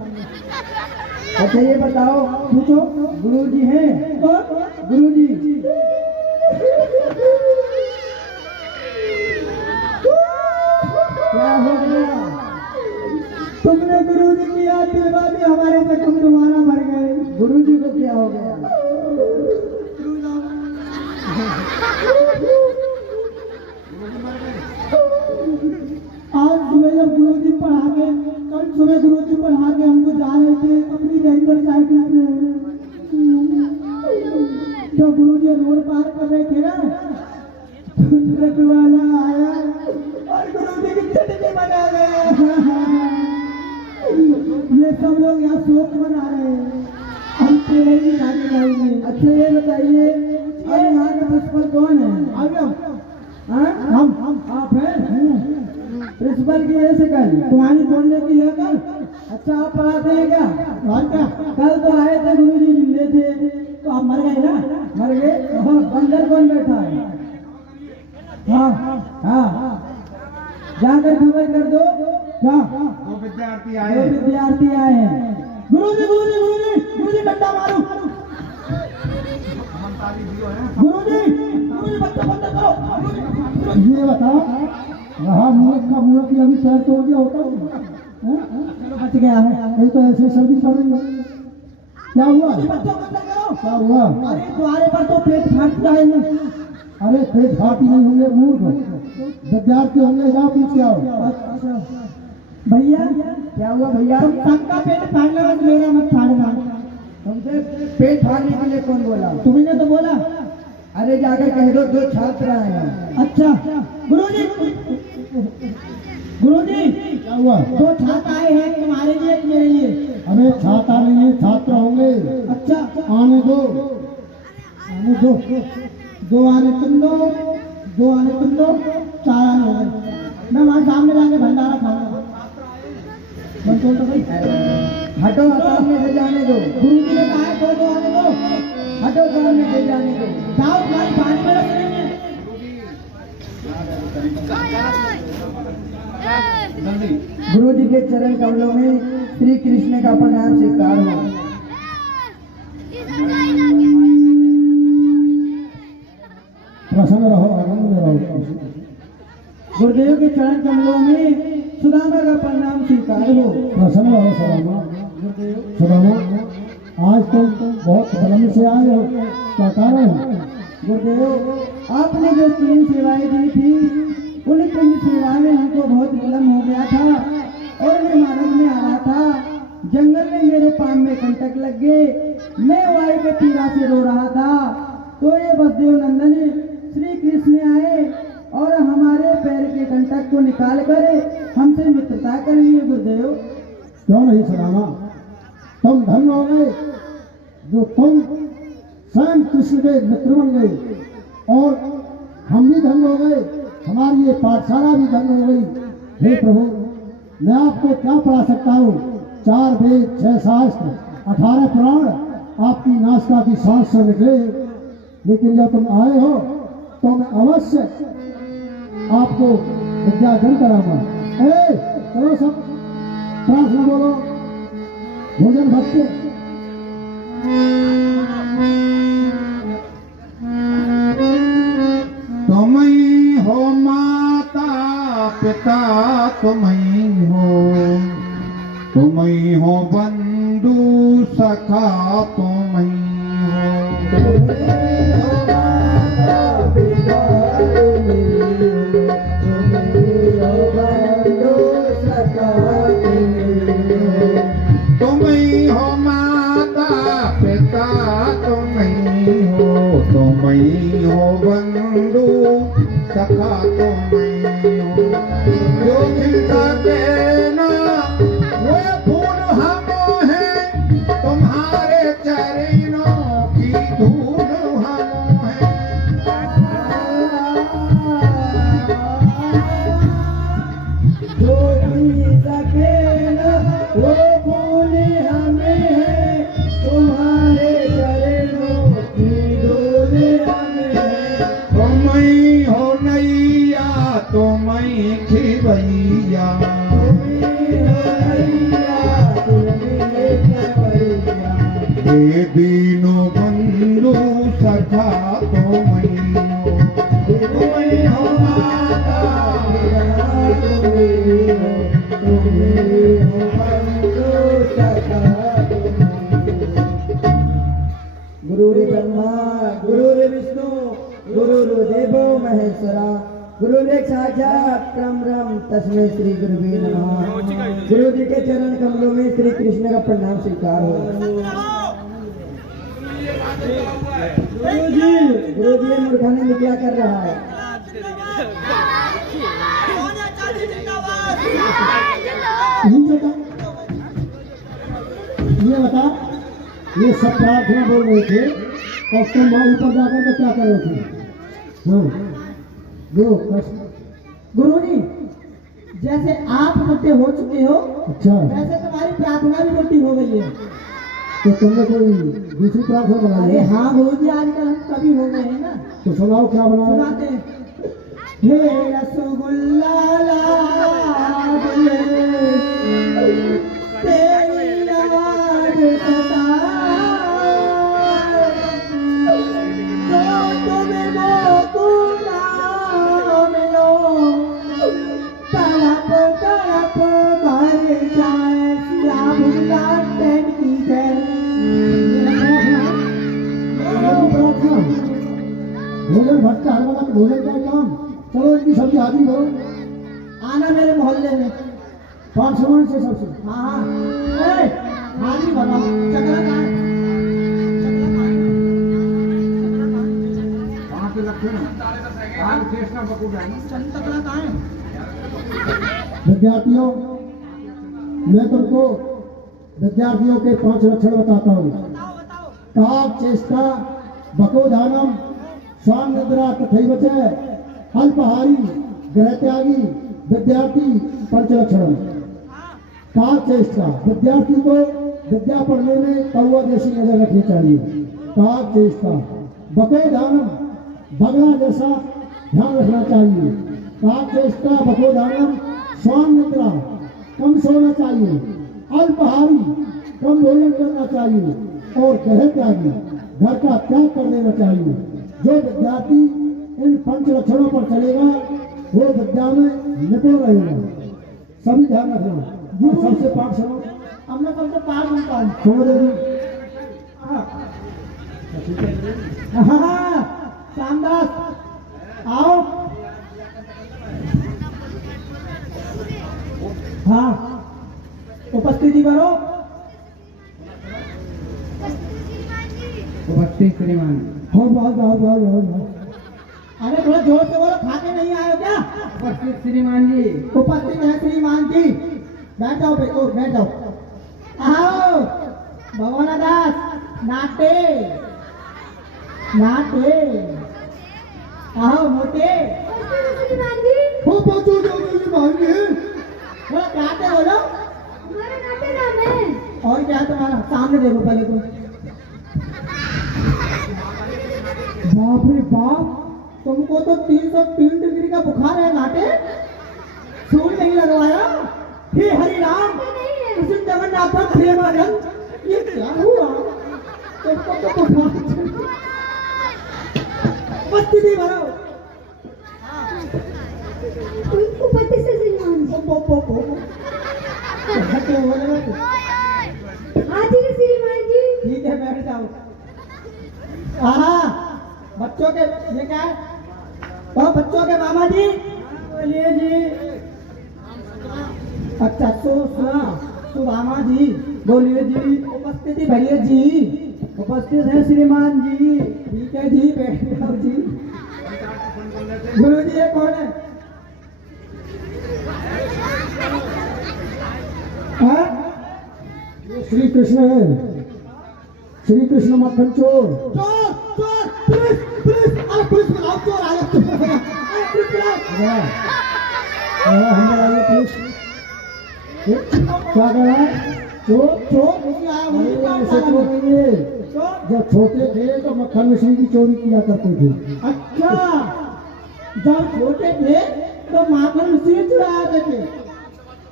अच्छा ये बताओ, पूछो। गुरु जी है? तो गुरु जी क्या हो गया? तुमने गुरुजी की याद दिलवा दी हमारे से, तुम दोबारा मर गए। गुरु जी को क्या हो गया? आज सुबह जब गुरुजी पढ़ा के, कल सुबह गुरुजी पढ़ा के हमको जा रहे थे अपनी रेंजर साइकिल से, जब गुरुजी रोड पार कर रहे थे ना, तो ट्रक वाला आया और गुरुजी की चटनी बना गया। ये सब लोग यहाँ शोक मना रहे हैं, हम तेरे ही खाने जाएंगे। अच्छा ये बताइए, अब यहाँ के प्रिंसिपल कौन है? हम आप हैं? प्रिंसिपल की वजह से कल तुम्हारी बोलने की है कल? अच्छा आप पढ़ाते हैं क्या? और क्या? कल तो आए थे गुरु जी, जिंदे थे। तो आप मर गए ना? मर गए? बंदर कौन बैठा है? हाँ हाँ जाकर खबर कर दो। क्या? वो विद्यार्थी दो आए। विद्यार्थी आए हैं। गुरुजी डंडा मारो। गुरुजी बच्चा बंद करो। ये बताओ, रहा मूर्ख का मूर्ख ही अभी पैर तोड़ दिया होता चलो बच गया है। ये तो ऐसे सर्दी कर रही है। क्या हुआ? बच्चों बंद करो। क्या हुआ? अरे द्वारे पर तो पेट फाट जाएंगे। अरे पेट फाटी नहीं होंगे मूर्ख, विद्यार्थी होंगे, जाओ पूछ के आओ। अच्छा भैया क्या हुआ भैया? तुम सबका पेट फाड़ना बस मेरा मत फाड़ना। तुमसे पेट फाड़ने के लिए कौन बोला? तुम्ही ने तो बोला। अरे जाकर कह दो 2 छात्र आए हैं। अच्छा गुरुजी, गुरुजी क्या हुआ? 2 छात्र आए हैं, तुम्हारे लिए एक मेरे लिए। अबे छाता नहीं है, छात्र होंगे। अच्छा आने दो, आने दो, 2 आने तुम दो, 2 आने तुम दो, 4 आने हो गए। मैं वहाँ सामने जाके भंडारा खाऊंगा। बंद खोल तो भाई। हटो सामने से जाने दो। गुरुजी ने कहा है 2 आने दो। हटो सामने से जाने दो। जाओ तुम्हारी पानी में रख लेंगे। गुरु जी के चरण कमलों में श्री कृष्ण का प्रणाम स्वीकार हो। प्रसन्न रहो, आनंद में रहो। गुरुदेव के चरण कमलों में सुदामा का प्रणाम स्वीकार हो। प्रसन्न रहो सुदामा। सुदामा, आज तुम बहुत विलम्ब से आए हो, क्या कारण है? गुरुदेव आपने जो 3 सेवाएं दी थी उन 3 सेवा में हमको बहुत विलम्ब हो गया था और मैं मार्ग में आ रहा था। जंगल में मेरे पाँव में कंटक लग गए। मैं वायु के पीड़ा से रो रहा था तो ये वसुदेव नंदन श्री कृष्ण आए और हमारे पैर के कंटक को निकाल कर हमसे मित्रता कर लिए। गुरुदेव क्यों नहीं सुदामा, तुम धन्य हो गए जो तुम स्वयं कृष्ण के मित्र बन गए और हम भी धन्य हो गए, हमारी ये पाठशाला भी धन्य हो गई। हे प्रभु, मैं आपको क्या पढ़ा सकता हूँ? 4 वेद, 6 शास्त्र, 18 पुराण आपकी नासिका की सांस से निकले, लेकिन जब तुम आए हो तो मैं अवश्य आपको विद्या दान कराऊंगा। चलो सब प्रार्थना बोलो, भोजन भक्ति। तुम ही हो माता पिता, तुम ही हो, तुम ही हो बंधु सखा, तुम ही हो। तुम ही हो माता पिता, तुम ही हो, तुम ही हो बंधु सखा, तुम ही हो। जो खिलता देना वो फूल हम हैं, तुम्हारे चरणों की धूल हम हैं। जो सके न वो फूल हमें है, तुम्हारे चरणों की धूल हमें है। तुम ही हो नैया, तुम ही खिवैया, हे दीनो बंधु सखा, तुम ही हो। तुम ही हो माता गुरुर् ब्रह्मा गुरुर् विष्णु गुरुर्देवो महेश्वरा, गुरुर् साक्षात् परब्रह्म तस्मै श्री गुरुवे नमः। गुरु जी के चरण कमलों में श्री कृष्ण का प्रणाम स्वीकार हो। गुरु जी मूर्खाने में क्या कर रहा है? ये बता, ये सब प्रार्थना बोल रहे थे और तुम वहाँ ऊपर जाकर के क्या कर रहे थे? हाँ, जो गुरुजी, जैसे आप मोटे हो चुके हो अच्छा, वैसे तुम्हारी प्रार्थना भी मोटी हो गई है। तो तुमने कोई दूसरी प्रार्थना बना अरे ली? हाँ गुरुजी, आजकल हम कभी हो गए हैं ना। तो सुनाओ क्या बनाओ। सुनाते हैं। हे रसगुल्ला लाडले, तेरी लाड सताए, जो तुम्हें मोकुला मिलो, तड़प तड़प मर जाए, श्याम कांटन की जय। भोजन भटका हर वक्त भोजन का काम। चलो इनकी सब्जी हाजिर करो। आना मेरे मोहल्ले में। पाठ सुनो से सबसे। हाँ हाँ ए, हाजी बताओ चकला कहाँ है? चकला कहाँ है? वहाँ पे लगते हैं आग चेष्टा पकड़ जाएंगे। चकला कहाँ है? विद्यार्थियों, मैं तुमको विद्यार्थियों के 5 लक्षण बताता हूँ। बताओ बताओ। काक चेष्टा बकोधानम स्वाम निद्रा तथैवच अल्पहारी ग्रह त्यागी विद्यार्थी पंचलक्षणम। काक चेष्टा, विद्यार्थी को विद्या पढ़ने में कौवा जैसी नजर रखनी चाहिए। काक चेष्टा बकोधानम, बगला जैसा ध्यान रखना चाहिए। काक चेष्टा बकोधानम स्वाम निद्रा, कम सोना चाहिए। अल्पहारी, कम भोजन करना चाहिए। और ग्रह त्यागी, घर का त्याग कर देना चाहिए। जो विद्यार्थी इन 5 लक्षणों पर चलेगा वो विद्या में निपुण रहेगा। सभी ध्यान रखना। और सबसे पाठ सुनो। अब मैं सबसे पार बनता हूँ। सुनो देवी। हाँ श्यामदास आओ। हाँ उपस्थिति करो। उपस्थित श्रीमान। हाँ बहुत। अरे थोड़ा जोर से बोलो, खा के नहीं आए हो क्या? उपस्थित श्रीमान जी। उपस्थित है श्रीमान जी। बैठ जाओ बेटो, बैठ जाओ। आओ भगवाना दास, नाटे नाटे आओ मोटे। हो पहुंचो जाओ मांगे। थोड़ा प्यार से बोलो। हमारा नाटे नाम है। और क्या तुम्हारा? सामने देखो पहले तुम। बाप रे बाप, तुमको तो 303 डिग्री का बुखार है नाटे। सूर्य नहीं लगवाया? हे हरि राम कृष्ण जगन्नाथ प्रेमानंद, ये क्या हुआ? तुमको तो बुखार। उपस्थिति भरो। उपस्थित से श्रीमान जी। कहते हो ना? हाजिर श्रीमान जी। ठीक है बैठ जाओ। हाँ बच्चों के ये क्या है? तो बच्चों के मामा जी बोलिए जी। अच्छा सुदामा जी बोलिए जी। उपस्थिति भरिए जी। उपस्थित है श्रीमान जी। ठीक है जी, बैठ जाओ जी। गुरु जी ये कौन है? हाँ? श्री कृष्ण है। श्री कृष्ण मक्खन चोर। चोर चोर, पुलिस पुलिस, अरे पुलिस बुलाओ, चोर आ गया। अरे पुलिस बुलाओ। हम आगे पुलिस। क्या कह रहा है? चोर चोर नहीं आया, मुझे अरे पास ऐसे आया। चोर नहीं है। चोर? जब छोटे थे तो मक्खन मिश्री की चोरी किया करते थे। अच्छा, जब छोटे थे तो माखन मिश्री चुराया करते थे।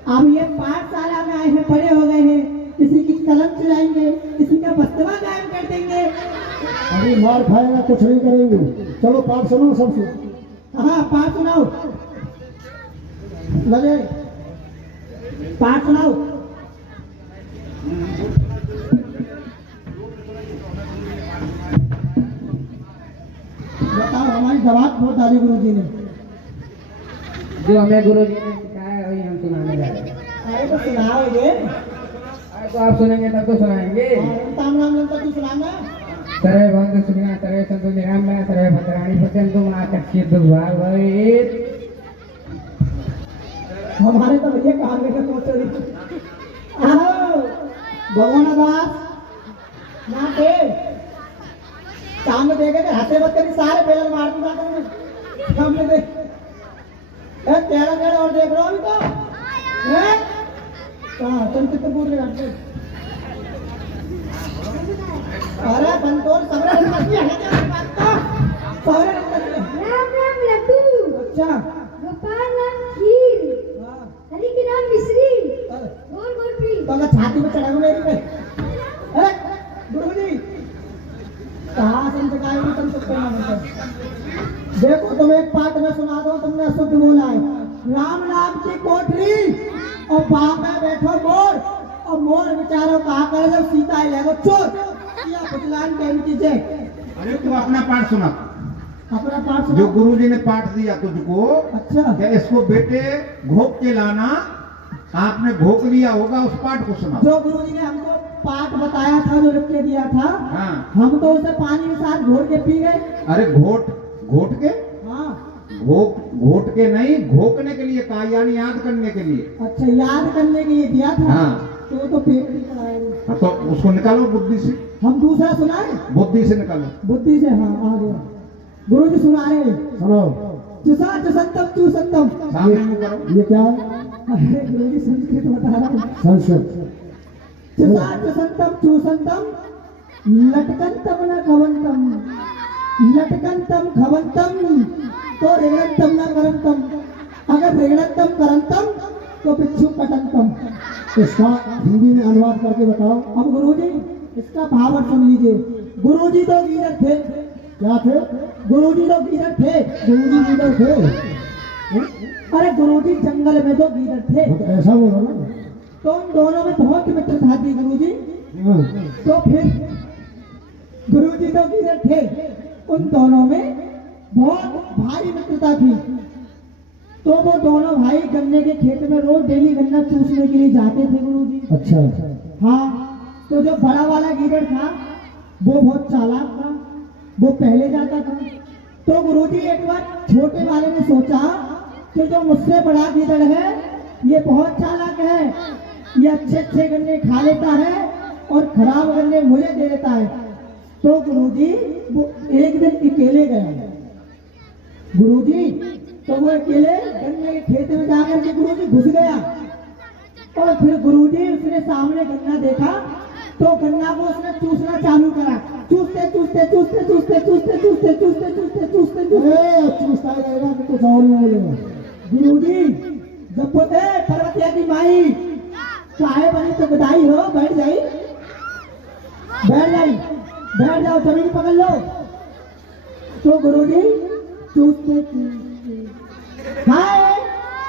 अब ये पाठशाला में आए हैं, बड़े हो गए हैं, किसी की कलम चुराएंगे, किसी का बस्तवा गायब कर देंगे। अभी मार खाएगा, कुछ नहीं करेंगे। चलो पाठ सुनो सबसे। हाँ पाठ सुनाओ। लगे पाठ सुनाओ। बताओ, हमारी जवाब बहुत डाली गुरु जी ने। जो हमें गुरु जी ने सिखाया वही हम सुनाने जा रहे हैं। अरे तो सुनाओ ये। अरे तो आप सुनेंगे तब तो सुनाएंगे। राम राम नाम तक तू सुनाना। सर्वे भवन्तु सुखिनः, सर्वे सन्तु निरामयाः, सर्वे भद्राणि पश्यन्तु मा कश्चित् दुर्भाग्यं भवेत्। हमारे तो भैया काम में तो चोरी। आओ भगवान दास नाटे सामने देखे थे, हंसे बच्चे भी सारे बेलन मार दूंगा। सामने देख टेढ़ा टेढ़ा और देख रहा अभी तो हैं? कहाँ तुम कितने दूर ले जाते? अरे बंतोड़ सबरे निकलती है क्या बात तो? सबरे निकलती है। राम राम लड्डू, अच्छा गोपाल राम खीर, हाँ हरि के नाम मिश्री, चल। गोल गोल पी। तो अगर छाती में चढ़ा मेरी पे। अरे गुरु जी कहाँ से इंतजार तुम चुप करना मतलब। देखो तुम एक पाठ में सुना दो, तुमने शुद्ध बोला है। राम नाम की कोठरी और बाप में बैठो मोर, और मोर बेचारो कहा करे जब सीता ही लगो चोर या बुझलान कहनी कीजिए। अरे तू अपना पाठ सुना, अपना पाठ जो सुनाओ। गुरुजी ने पाठ दिया तुझको। अच्छा क्या इसको बेटे घोप के लाना, आपने घोक लिया होगा, उस पाठ को सुना। जो गुरुजी ने हमको पाठ बताया था, जो लिख के दिया था, हाँ। हम तो उसे पानी के साथ घोट के पी गए। अरे घोट घोट के, हाँ घोट के नहीं, घोकने के लिए कहा, यानी याद करने के लिए। अच्छा, याद करने के लिए दिया था। हाँ। तो पेट नहीं पड़ाएगा। हाँ, तो उसको निकालो बुद्धि से, हम दूसरा सुनाए, बुद्धि से निकालो। बुद्धि से। हाँ, आ गया गुरुजी सुना रहे हैं। सुनो। चुसा चुसंतम चूसंतम। सामने मुंह करो। ये क्या है? अरे गुरुजी संस्कृत बता रहा हूँ। संस्कृत। चुसा चुसंतम चूसंतम लटकंतम न खवंतम, लटकंतम खवंतम तो रेगड़ंतम न करंतम, अगर रेगड़ंतम करंतम तो पिच्छू कटंतम। इसका हिंदी में अनुवाद करके बताओ। अब गुरुजी इसका भावार्थ सुन लीजिए। गुरुजी तो गीदड़ थे। क्या थे? गुरुजी तो गीदड़ थे। गुरुजी लीडर थे। अरे गुरुजी जंगल में तो गीदड़ थे। तो ऐसा बोलो ना। तो उन दोनों में बहुत मित्रता थी गुरुजी। हाँ। तो फिर गुरुजी तो गीदड़ थे, उन दोनों में बहुत भारी मित्रता थी। तो वो दोनों भाई गन्ने के खेत में रोज डेली गन्ना चूसने के लिए जाते थे गुरुजी। अच्छा। हाँ। तो जो बड़ा वाला गीदड़ था वो बहुत चालाक था, वो पहले जाता था। तो गुरुजी एक बार छोटे वाले ने सोचा कि जो मुझसे बड़ा गीदड़ है ये बहुत चालाक है, ये अच्छे अच्छे गन्ने खा लेता है और खराब गन्ने मुझे दे देता है। तो गुरुजी वो एक दिन अकेले गया। गुरुजी तो वो अकेले गन्ने के खेत में जाकर के गुरुजी घुस गया और फिर गुरुजी उसने सामने गन्ना देखा तो गन्ना को उसने चूसना चालू करा। चूसते चूसते चूसते चूसते चूसते चूसते चूसते चूसते चूसते चूसता ही रहेगा कि कुछ और नहीं बोलेगा। गुरुजी जब बोलते पर्वतिया की माई चाहे बनी तो बधाई हो, बैठ जाई, बैठ जाओ, जमीन पकड़ लो। तो गुरुजी चूसते हाय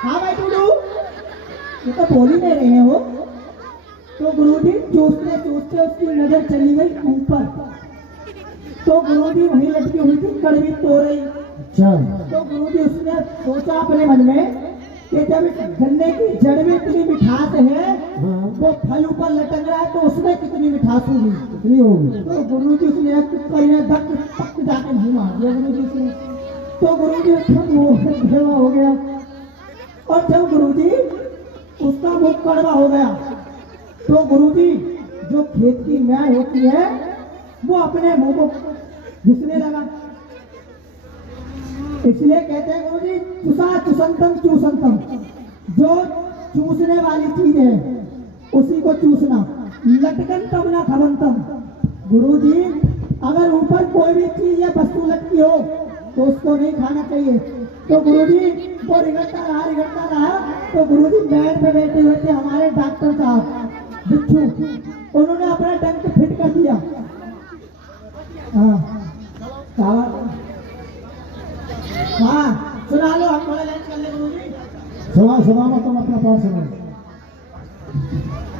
हाँ भाई टूडू, ये तो बोल ही नहीं रहे हैं वो। तो गुरुजी चूसते चूसते उसकी नजर चली गई ऊपर। तो गुरुजी वहीं लटकी हुई थी कड़वी तोरई। अच्छा। तो गुरुजी उसने सोचा अपने मन में कि जब इस गन्ने की जड़ में इतनी मिठास है, हाँ। वो फल ऊपर लटक रहा है तो उसमें कितनी मिठास होगी। कितनी होगी? तो गुरुजी उसने धक जाके मुंह मार दिया गुरुजी से। तो गुरुजी कड़वा हो गया और जब गुरुजी उसका मुंह कड़वा हो गया तो गुरुजी जो खेत की मैल होती है वो अपने मुंह को घिसने लगा। इसलिए कहते हैं गुरुजी चुसा चुसंतम चूसंतम, जो चूसने वाली चीज है उसी को चूसना। लटकंतम ना खवंतम, गुरुजी अगर ऊपर कोई भी चीज या वस्तु लटकी हो तो उसको नहीं खाना चाहिए। तो गुरुजी वो रिगड़ता रहा। तो गुरुजी बेड पे बैठे हुए थे हमारे डॉक्टर साहब बिच्छू, उन्होंने अपना डंक फिट कर दिया। हाँ सुना लो, हम थोड़ा लंच कर ले गुरुजी। सुना तुम अपना पाठ सुनाओ।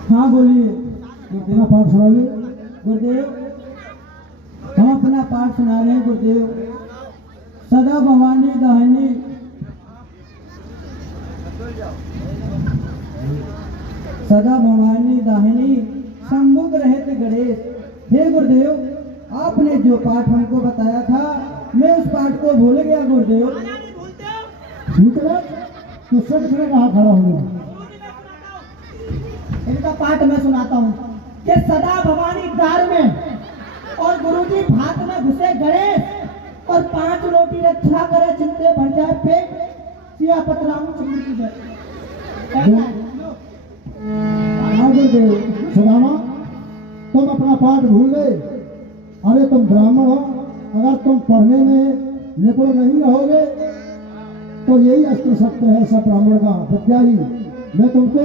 हाँ बोलिए। अपना पाठ सुनाइए। गुरुदेव हम अपना पाठ सुना रहे हैं गुरुदेव। सदा भवानी दाहिनी, सदा भवानी दाहिनी सम्मुख रहत गणेश। हे गुरुदेव आपने जो पाठ हमको बताया था मैं उस पाठ को भूल गया गुरुदेव। ठीक है, तो सब खड़े कहाँ खड़ा हो गया? इनका पाठ मैं सुनाता हूँ कि सदा भवानी द्वार में और गुरुजी भात में घुसे गणेश और 5 रोटी रक्षा करे चिंते भर जाए पेट, सिया पतराऊ चंद्र की जय। सुदामा तुम अपना पाठ भूल गए। अरे तुम ब्राह्मण हो, अगर तुम पढ़ने में निपुण नहीं रहोगे तो यही अस्त्र सत्य है सब ब्राह्मण का विद्या ही। मैं तुमको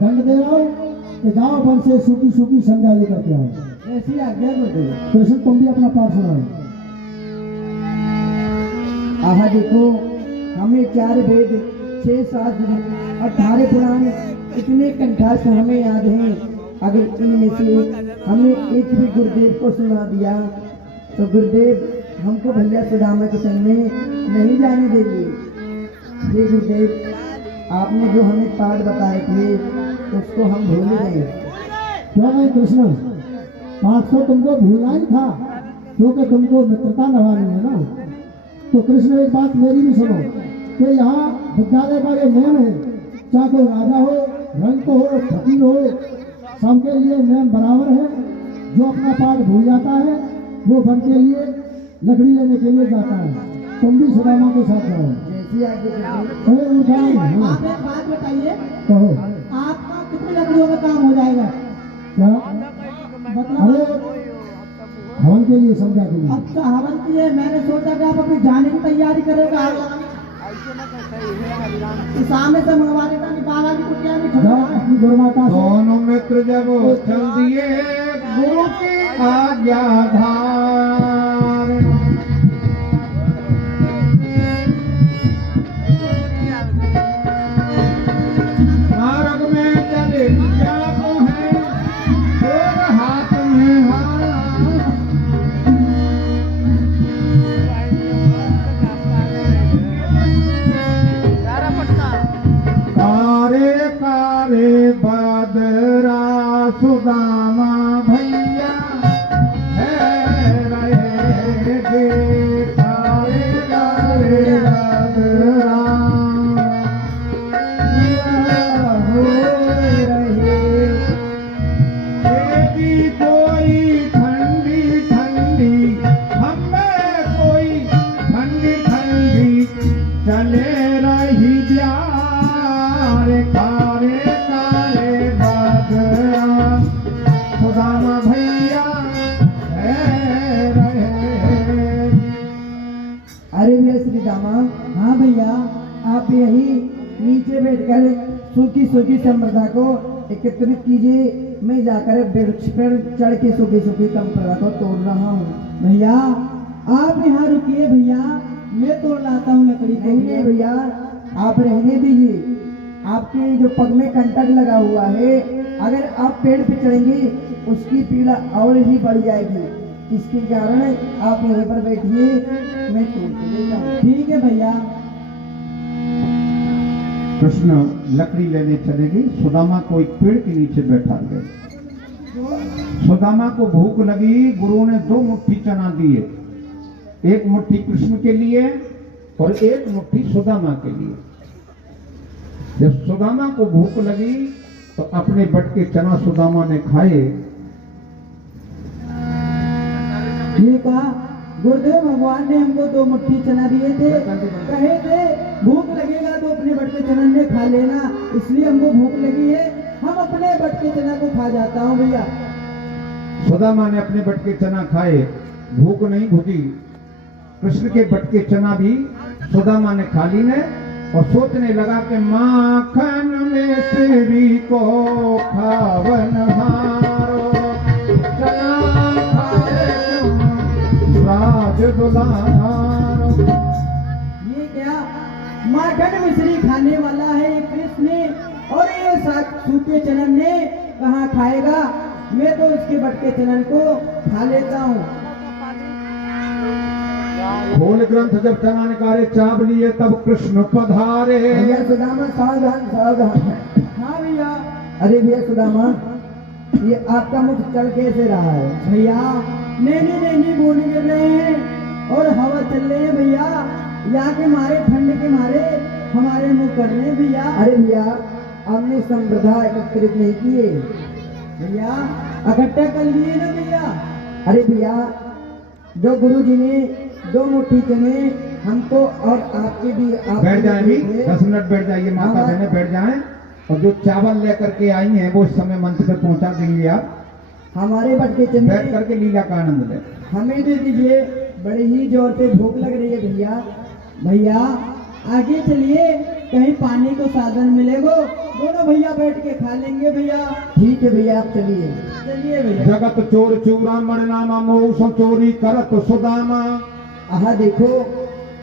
दंड दे रहा हूँ कि जाओ वन से सूखी सूखी संज्ञा लेकर के आओ। ऐसी आज्ञा गुरुदेव। तो ऐसे तुम भी अपना पाठ सुनाओ। आहा देखो हमें 4 वेद 6 7 18 पुराण इतने कंठास्थ हमें याद हैं। अगर इनमें से हमने एक भी गुरुदेव को सुना दिया तो गुरुदेव हमको भैया सुदामा के संग में नहीं जाने देंगे। हे गुरुदेव आपने जो हमें पाठ बताए थे उसको हम भूल गए। क्यों नहीं कृष्ण, पाठ तो तुमको भूलना ही था, क्योंकि तुमको मित्रता निभानी है ना। तो कृष्ण एक बात मेरी भी सुनो कि यहाँ विद्यालय का ये नियम है, चाहे कोई राजा हो, रंक हो, फकीर हो, सबके लिए नियम बराबर है। जो अपना पाठ भूल जाता है वो वन के लिए लकड़ी लेने के लिए जाता है। तुम भी सुदामा के साथ जाओ। जैसी आगे अरे उठाई, हाँ, आप एक बात बताइए, कहो आपका कितनी लकड़ियों का काम हो जाएगा? क्या? मतलब अरे हवन के लिए, संध्या के लिए। अब तो हवन की है, मैंने सोचा कि आप अपनी जाने की तैयारी करेगा। सामने से मंगवा देता कि बाला की कुटिया में जाओ अपनी गुरुमाता से। दोनों मित्र जब चल दिए गुरु की आज्ञाधार, मार्ग में चले क्या तो है, और हाथ में हाथ। कारे कारे बदरा सुदामा भैया है रहे गे, कारे कारे बदरा हो रहे। देवी कोई ठंडी ठंडी, हमें कोई ठंडी ठंडी, चले रही प्यार कारे कारे बदरा सुदामा भैया है रहे। अरे भैया श्री दामा, हाँ भैया, आप यही नीचे बैठकर सूखी सूखी संप्रदा को एकत्रित कीजिए। मैं जाकर वृक्ष पर चढ़ के सूखी सूखी संप्रदा को तोड़ रहा हूँ। भैया आप यहाँ रुकिए, भैया मैं तोड़ लाता हूँ लकड़ी को। नहीं भैया, आप रहने दीजिए। आपके जो पग में कंटक लगा हुआ है, अगर आप पेड़ पे चढ़ेंगे उसकी पीड़ा और ही बढ़ जाएगी। इसके कारण आप यहीं पर बैठिए, मैं तोड़ के ले जाऊँ। ठीक है भैया। कृष्ण लकड़ी लेने चले गए, सुदामा को एक पेड़ के नीचे बैठा गए। सुदामा को भूख लगी, गुरु ने 2 मुट्ठी चना दिए, एक मुट्ठी कृष्ण के लिए और एक मुट्ठी सुदामा के लिए। जब सुदामा को भूख लगी तो अपने बटके चना सुदामा ने खाए। ये कहा गुरुदेव भगवान ने हमको 2 मुट्ठी चना दिए थे, कहे थे भूख लगेगा तो अपने बटके चना ने खा लेना, इसलिए हमको भूख लगी है, हम अपने बटके चना को खा जाता हूँ भैया। सुदामा ने अपने बटके चना खाए, भूख नहीं बुझी। कृष्ण के बटके चना भी सुदामा ने खा ली ने, और सोचने लगा कि माखन में तेरी को खावन हारो, चना खाए क्यों राज दुलारो। ये क्या माखन मिश्री खाने वाला है ये कृष्ण, और ये सूखे चनन ने कहाँ खाएगा? मैं तो इसके बटके चनन को खा लेता हूँ। खोल ग्रंथ जब चना निकाले चाव लिए, तब कृष्ण पधारे। भैया सुदामा सावधान सावधान। हाँ भैया। अरे भैया सुदामा, ये आपका मुख चल कैसे रहा है? भैया नैनी नैनी बूंद गिर रहे हैं और हवा चल रही है भैया, यहाँ के मारे ठंड के मारे हमारे मुंह कर रहे हैं भैया। अरे भैया आपने संप्रदा एकत्रित नहीं किए भैया, इकट्ठा कर लिए ना भैया। अरे भैया जो गुरुजी ने 2 मुट्ठी चने हमको और आपके भी बैठ जाए भी 10 मिनट बैठ जाइए, माता बहने बैठ जाएं, और जो चावल लेकर के आई हैं वो इस समय मंच पे पहुंचा देंगे। आप हमारे बटके चने बैठ करके लीला का आनंद लें। हमें दे दीजिए, बड़े ही जोर से भूख लग रही है भैया। भैया आगे चलिए, कहीं पानी को साधन मिलेगा, दोनों भैया बैठ के खा लेंगे भैया। ठीक है भैया, आप चलिए चलिए भैया। जगत चोर चूरामण नामा मोह सो चोरी करत सुदामा। आहा देखो,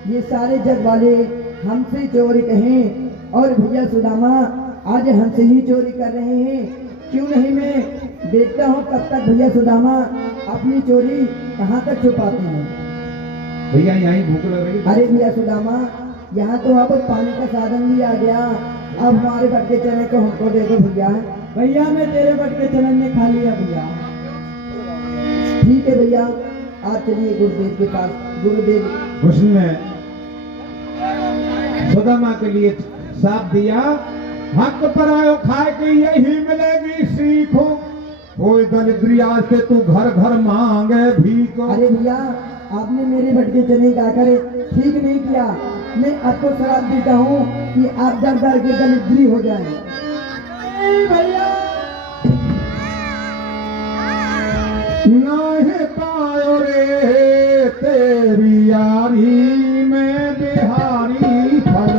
ये सारे जग वाले हमसे चोरी कहें, और भैया सुदामा आज हमसे ही चोरी कर रहे हैं। क्यों नहीं, मैं देखता हूँ कब तक भैया सुदामा अपनी चोरी कहाँ तक छुपाते हैं। भैया यहीं भूख लग रही है। अरे भैया सुदामा, यहाँ तो अब पानी का साधन भी आ गया, अब हमारे बट के चने को हमको दे दो भैया। भैया मैं तेरे बट के चलन ने खा लिया भैया। ठीक है भैया, आप चलिए गुरुदेव के पास। गुरुदेव उसने सुदामा के लिए साथ दिया, हक पर आयो खाए के यही मिलेगी सीखो, कोई दरिद्री आज से तू घर घर मांगे भीख। अरे भैया, आपने मेरे भटके चने का करे ठीक नहीं किया। मैं आपको शराब देता हूँ कि आप डर डर के दरिद्री हो जाए। भैया नहीं पायो रे तेरी यारी में बिहारी फल,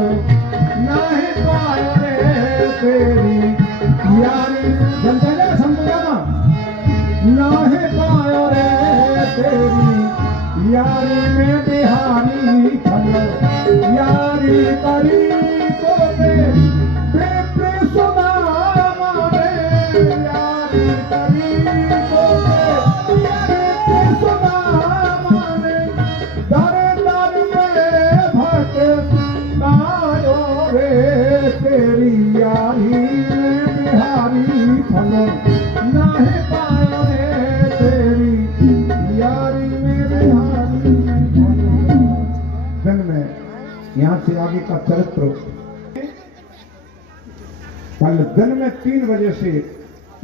नहीं पायो रे तेरी यारी, जनता ने समझा ना, नहीं पायो रे तेरी यारी में बिहारी फल, यारी करी तो प्रेम सुना मारे, यारी करी तो प्रेम सुना मारे, दरे दर में भट पायो रे तेरी यारी में बिहारी फल, नहीं पायो रे तेरी यारी में बिहारी जन्म है। यहाँ से आगे का चरित्र कल दिन में 3 बजे से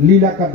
लीला का